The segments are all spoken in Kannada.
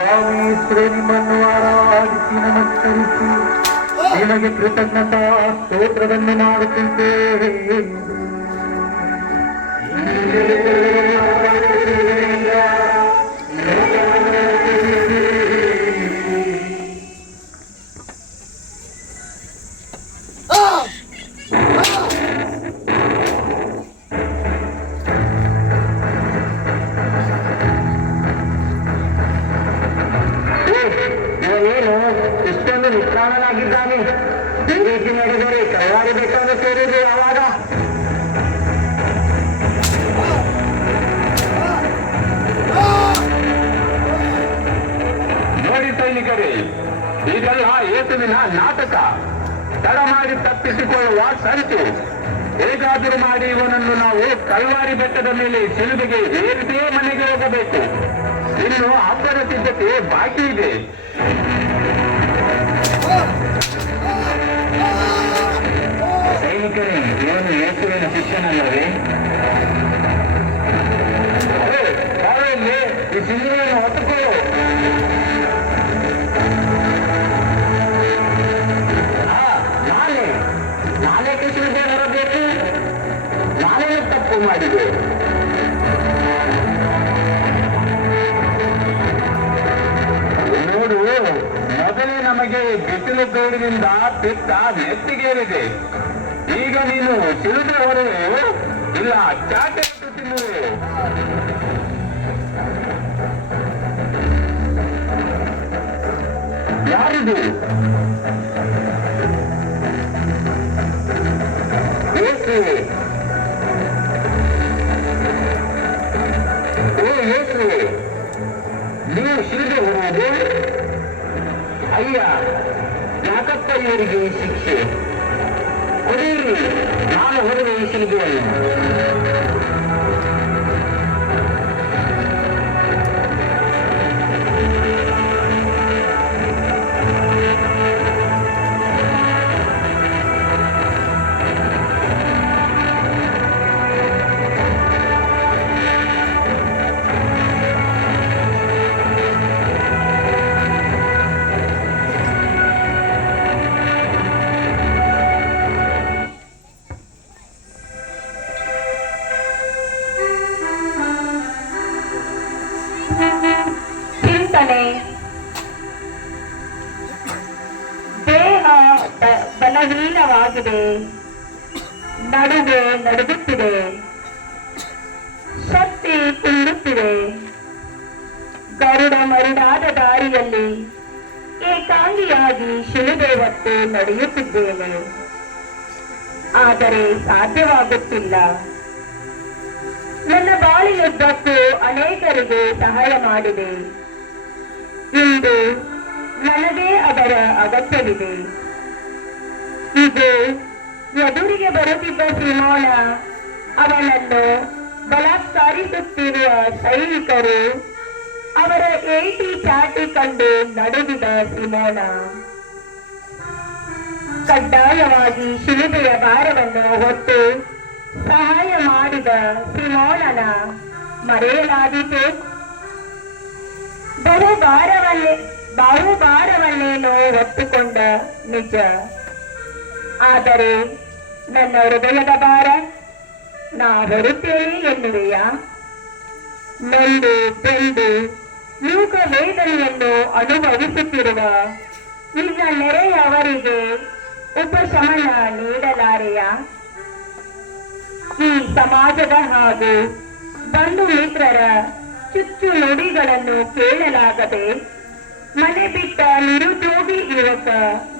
ಸ್ವಾಮಿ ನಿಮ್ಮನ್ನು ಆರಾಧಿಸಿ ನಮಸ್ಕರಿಸಿ ನಿಮಗೆ ಕೃತಜ್ಞತಾ ಸ್ತೋತ್ರವನ್ನು ಮಾಡುತ್ತಿದ್ದೇವೆ ಈ ರೀತಿ ನೋಡಿದರೆ ಕೈವಾರಿ ಬೇಕಾದ ಸೇರುವುದು ಯಾವಾಗ ನೋಡಿ ಸೈನಿಕರೇ, ಇದೆಲ್ಲ ಏಸುವಿನ ನಾಟಕ. ತಡ ಮಾಡಿ ತಪ್ಪಿಸಿಕೊಳ್ಳುವ ಸಂಚು ಹೇಗಾದರೂ ಮಾಡಿ ಇವನನ್ನು ನಾವು ಕಲ್ವಾರಿ ಬೆಟ್ಟದ ಮೇಲೆ ಶಿಲುಬೆಗೆ ಏರಿದೇ ಮನೆಗೆ ಹೋಗಬೇಕು. ಇನ್ನು ಹಬ್ಬದ ಸಿದ್ಧತೆ ಬಾಕಿ ಇದೆ. ಅರೆ, ಬಾಯಲ್ಲಿ ಈ ಸಿಂಹಿಯನ್ನು ಹೊತ್ತುಕೊಳ್ಳು. ನಾನೇ ನಾನೇ ಕೃಷ್ಣಗೆ ಬರಬೇಕು ನಾನೇ ತಪ್ಪು ಮಾಡಿದೆ. ನೋಡು ಮೊದಲೇ ನಮಗೆ ಬಿಸಿಲು ಬೇಡಿನಿಂದ ಪಿತ್ತ ನೆತ್ತಿಗೇರಿದೆ. ಈಗ ನೀನು ತಿಳಿದ್ರೆ ಹೊರೆಯೇ ಇಲ್ಲ, ಚಾಟೆ ತಿನ್ನು ಯಾರಿದು? ಯೇಸುವೆ ಓ ಯೇಸುವೆ ನೀವು ಶಿಲ್ಪೆ ಹೊರುವುದು ಅಯ್ಯ ಯಾಕಪ್ಪ ಇವರಿಗೆ ಶಿಕ್ಷೆ. ಹೊಡೆಯಿರಿ ನಾನು ಹೊರಗೆ ಈ ಕುಂದುತ್ತಿದೆ ಗರುಡ ಮರುಡಾದ ದಾರಿಯಲ್ಲಿ ಏಕಾಂಗಿಯಾಗಿ ಶಿಲುಬೆ ಹೊತ್ತು ನಡೆಯುತ್ತಿದ್ದೇನೆ ಆದರೆ ಸಾಧ್ಯವಾಗುತ್ತಿಲ್ಲ. ನನ್ನ ಬಾಳಿಯುದ್ದಕ್ಕೂ ಅನೇಕರಿಗೆ ಸಹಾಯ ಮಾಡಿದೆ. ಇಂದು ನನಗೆ ಅದರ ಅಗತ್ಯವಿದೆ. ಇದು ಎದುರಿಗೆ ಬರುತ್ತಿದ್ದ ಸಿಮೋನ ಅವನನ್ನು ಬಲಾತ್ಕಾರಿಸುತ್ತಿರುವ ಸೈನಿಕರು ಅವರ ಏಟಿ ಚಾಟಿ ಕಂಡು ನಡುಗಿದ ಸಿಮೋನ ಕಡ್ಡಾಯವಾಗಿ ಶಿಲುಬೆಯ ಭಾರವನ್ನು ಹೊತ್ತು ಸಹಾಯ ಮಾಡಿದ ಸಿಮೋನನ ಮರೆಯಲಾದೀತೆ. ಬಹುಭಾರವನ್ನೇ ಬಹುಭಾರವನ್ನೇನೋ ಹೊತ್ತುಕೊಂಡ ನಿಜ. ಆದರೆ ನನ್ನ ಹೃದಯದ ಭಾರ ನಾ ಬರುತ್ತೇನೆ ಎನ್ನುವೆಯಾ ನಂದು ಬೆಂದು ಮೂಕ ವೇದನೆಯನ್ನು ಅನುಭವಿಸುತ್ತಿರುವ ನಿನ್ನ ನೆರೆಯವರಿಗೆ ಉಪಶಮನ ನೀಡಲಾರೆಯ? ಈ ಸಮಾಜದ ಹಾಗೂ ಬಂಧು ಮಿತ್ರರ ಚುಚ್ಚು ನುಡಿಗಳನ್ನು ಕೇಳಲಾಗದೆ ಮನೆ ಬಿಟ್ಟ ನಿರುದ್ಯೋಗಿ ಯುವಕ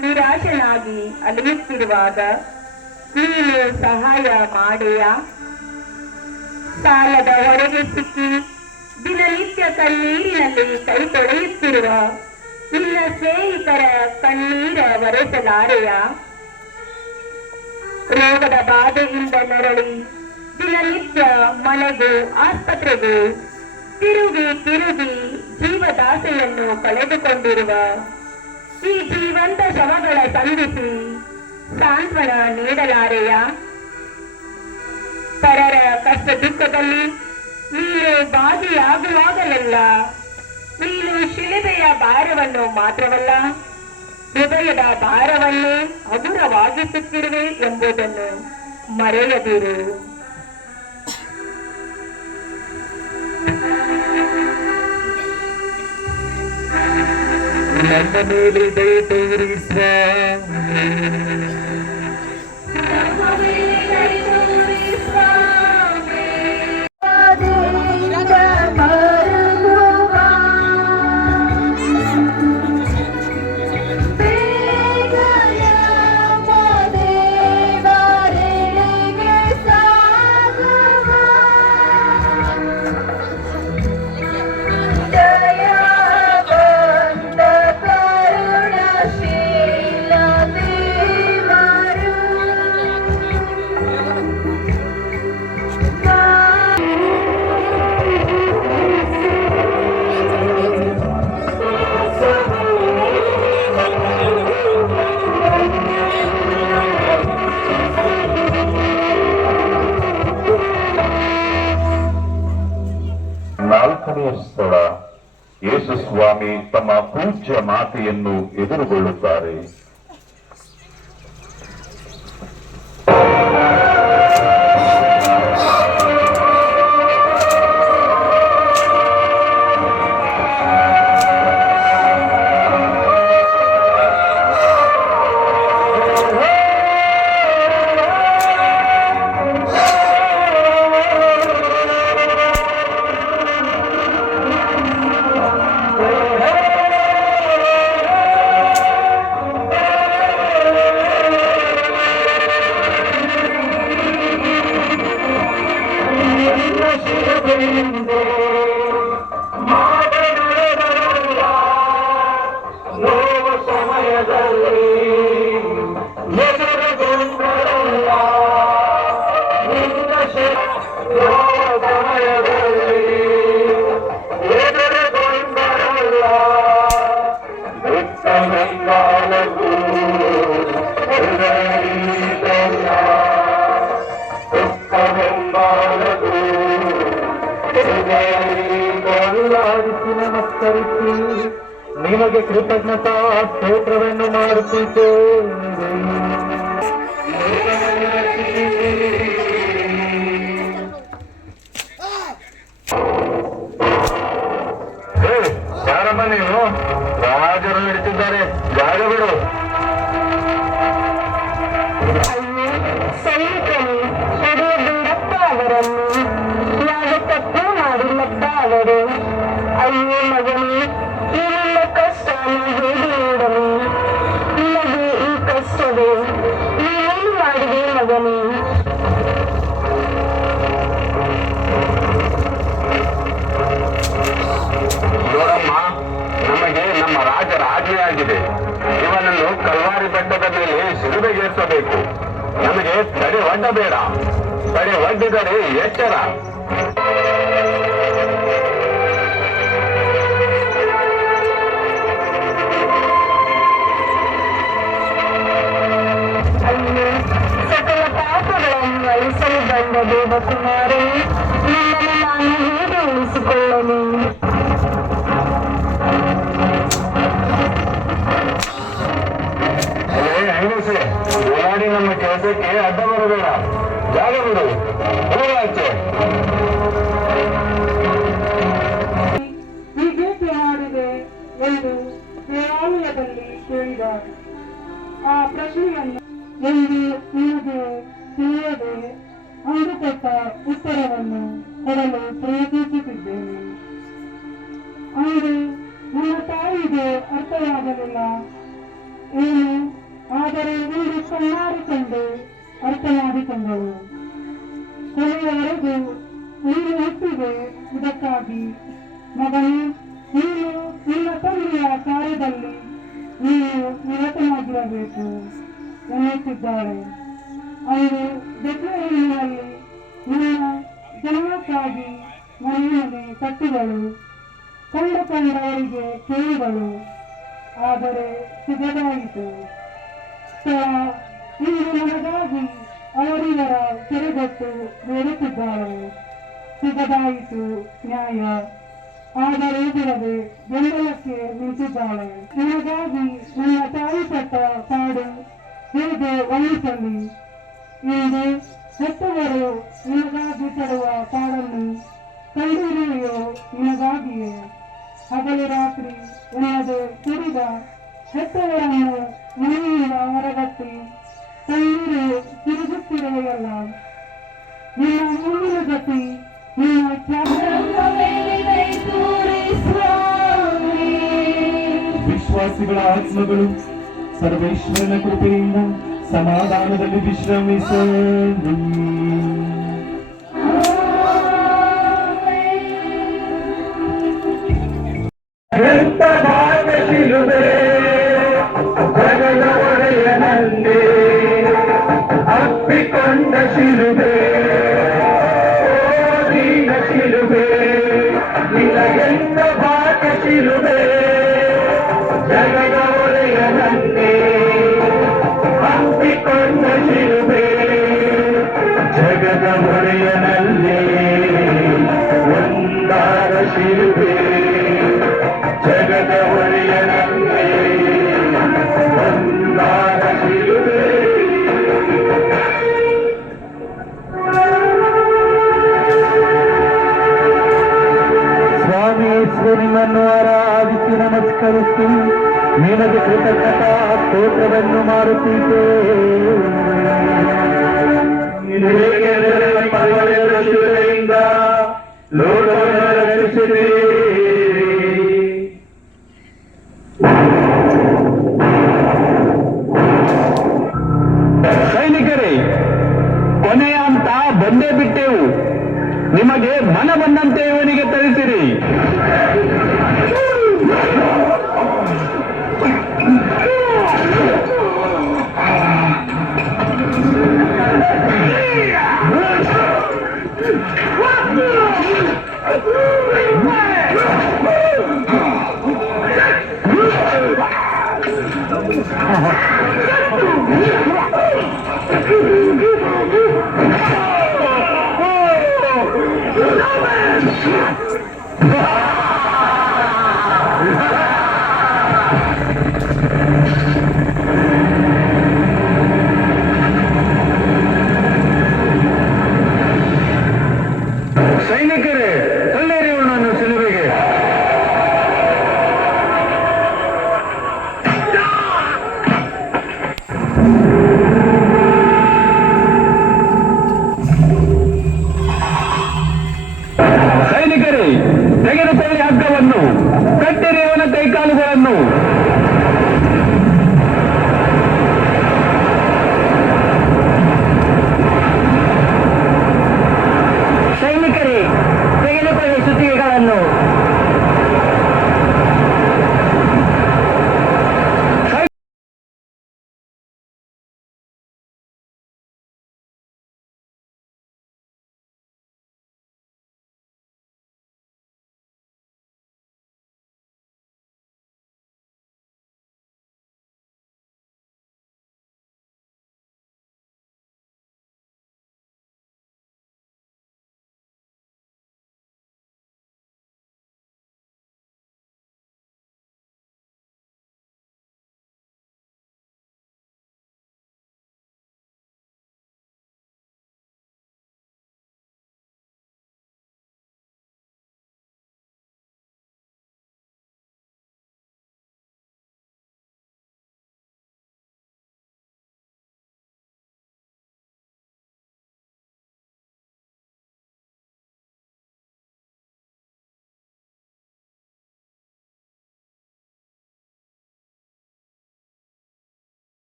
ನಿರಾಶನಾಗಿ ಅಲಿಯುತ್ತಿರುವಾಗ ನೀನು ಸಹಾಯ ಮಾಡೆಯಾ? ಸಾಲದ ಹೊರಗೆ ಸಿಕ್ಕಿ ದಿನನಿತ್ಯ ಕಣ್ಣೀರಿನಲ್ಲಿ ಕೈ ತೊಳೆಯುತ್ತಿರುವ ನಿನ್ನ ಸ್ನೇಹಿತರ ಕಣ್ಣೀರ ಒರೆಸಲಾರೆಯ? ರೋಗದ ಬಾಧೆಯಿಂದ ನರಳಿ ದಿನನಿತ್ಯ ಮನೆಗೂ ಆಸ್ಪತ್ರೆಗೂ ತಿರುಗಿ ತಿರುಗಿ ಜೀವದಾಸೆಯನ್ನು ಕಳೆದುಕೊಂಡಿರುವ ಈ ಜೀವಂತ ಶವಗಳ ಸಂಧಿಸಿ ಸಾಂತ್ವನ ನೀಡಲಾರೆಯ? ಪರರ ಕಷ್ಟ ದುಃಖದಲ್ಲಿ ನೀನು ಭಾಗಿಯಾಗುವಾಗಲೆಲ್ಲ ನೀನು ಶಿಲುಬೆಯ ಭಾರವನ್ನು ಮಾತ್ರವಲ್ಲ, ಹೃದಯದ ಭಾರವನ್ನೇ ಹಗುರವಾಗಿಸುತ್ತಿರುವೆ ಎಂಬುದನ್ನು ಮರೆಯದಿರು. ನನ್ನ ಮೇಲೆ ದಯ ತೋರಿ ಪೂಜ್ಯ ಮಾತೆಯನ್ನು ಎದುರುಗೊಳ್ಳುತ್ತಾರೆ. ನಮಸ್ಕರಿಸಿ ನಿಮಗೆ ಕೃತಜ್ಞತಾ ಸ್ತೋತ್ರವನ್ನು ಮಾಡುತ್ತಿದ್ದೇವೆ. ಯಾರಮ್ಮ ನೀವು? ರಾಜರು ಇಡ್ತಿದ್ದಾರೆ ಜಾಗ ಬಿಡು. ಸಿಲುಬೆಗೇರಿಸಬೇಕು ನಮಗೆ ತಡೆ ಒಡ್ಡಬೇಡ ತಡೆ ಒಡ್ಡಿದರೆ ಎಚ್ಚರ ಅಯ್ಯೋ ಸಕಲ ಪಾಪಗಳನ್ನು ಅಳಿಸಲು ಬಂದ ದೇವಕುಮಾರನೇ ನಿನ್ನನ್ನು ನಾನು ಹೇಗೆ ಉಳಿಸಿಕೊಳ್ಳಲಿ ಕೆಲಸಕ್ಕೆ ಅಡ್ಡ ಬರಬೇಡ ಜಾಗ ಬಿಡು ಹೋಗಾಚೆ ಹೀಗೇಕೆ ಮಾಡಿದೆ ಎಂದು ದೇವಾಲಯದಲ್ಲಿ ಕೇಳಿದ ಆ ಪ್ರಶ್ನೆಯನ್ನು ಎಂದು ನಿಮಗೆ ತಿಳಿಯದೆ ಅಂದುಕೊಟ್ಟ ಉತ್ತರವನ್ನು ಕೊಡಲು ಪ್ರಯತ್ನಿಸುತ್ತಿದ್ದೇನೆ. ಆದರೆ ನನ್ನ ತಾಯಿಗೆ ಅರ್ಥವಾಗಲಿಲ್ಲ. ಏನು? ಆದರೆ ಇಂದು ಕಣ್ಣಾರಿ ಕಂಡು ಅರ್ಥ ಮಾಡಿಕೊಂಡಳು ಕೊನೆಯವರೆಗೂ ನೀನು ಹುಟ್ಟಿದೆ ಇದಕ್ಕಾಗಿ ಮಗನೇ ನೀನು ನಿನ್ನ ತಂದೆಯ ಕಾರ್ಯದಲ್ಲಿ ನೀನು ನಿರತನಾಗಿರಬೇಕು ಎನ್ನುತ್ತಿದ್ದಾಳೆ ಅವರು ಬೆಟ್ಲೆಹೇಮಿನಲ್ಲಿ ನಿನ್ನ ಜನ್ಮಕ್ಕಾಗಿ ಮನೆಯಲ್ಲಿ ಕಟ್ಟಿದಳು ಕಂಡ ಕಂಡವರಿಗೆ ಕೇಳಿದಳು ಆದರೆ ಸಿಗದಾಯಿತು ಇಂದು ನನಗಾಗಿ ಅವರಿವರ ಕೆರೆಗೊಟ್ಟು ಬೇಡುತ್ತಿದ್ದಾಳೆ ಸಿಗದಾಯಿತು ನ್ಯಾಯ. ಆದರೆ ಬಿಡದೆ ಬೆಂಬಲಕ್ಕೆ ನಿಂತಿದ್ದಾಳೆ. ನಿನಗಾಗಿ ನನ್ನ ತಾಯಿ ಪಟ್ಟ ಪಾಡು ಹೇಗೆ ವರ್ಣಿಸಲಿ ಇಂದು ಹೆತ್ತವರು ನಿನಗಾಗಿ ತರುವ ಪಾಡನ್ನು ಕಂಡಿರುವೆಯೋ ನಿನಗಾಗಿಯೇ. ಹಗಲು ರಾತ್ರಿ ಎನ್ನದೆ ಕುಡಿದ ಹೆತ್ತವರನ್ನು ಹೊರಗಟ್ಟಿ ಕಣ್ಣೀರು ತಿರುಗುತ್ತಿರುವೆಯಲ್ಲ ನಿನ್ನ ಮುಂದಿನ ಗತಿ ನಿನ್ನ ವಿಶ್ವಾಸಿಗಳ ಆತ್ಮಗಳು ಸರ್ವೇಶ್ವರನ ಕೃಪೆಯಿಂದ ಸಮಾಧಾನದಲ್ಲಿ ವಿಶ್ರಮಿಸಲಿ ಅಪ್ಪಿಕೊಂಡ ಶಿಲುಬೆ ಕೊನೆಯ ಅಂತ ಬಂದೇ ಬಿಟ್ಟೆವು. ನಿಮಗೆ ಮನ ಬಂದಂತೆ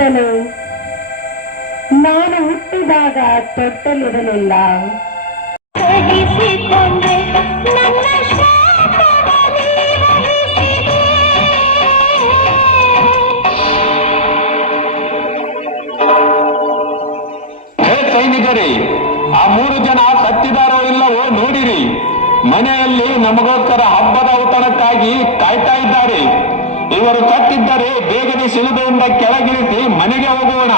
ಚಿಂತನೆ ನಾನು ಹುಟ್ಟಿದಾಗ ತೊಟ್ಟಲಿರಲಿಲ್ಲ. ಇವರು ಕಟ್ಟಿದ್ದರೆ ಬೇಗನೆ ಸಿಲುಬೆಯಿಂದ ಕೆಳಗಿಳಿಸಿ ಮನೆಗೆ ಹೋಗೋಣ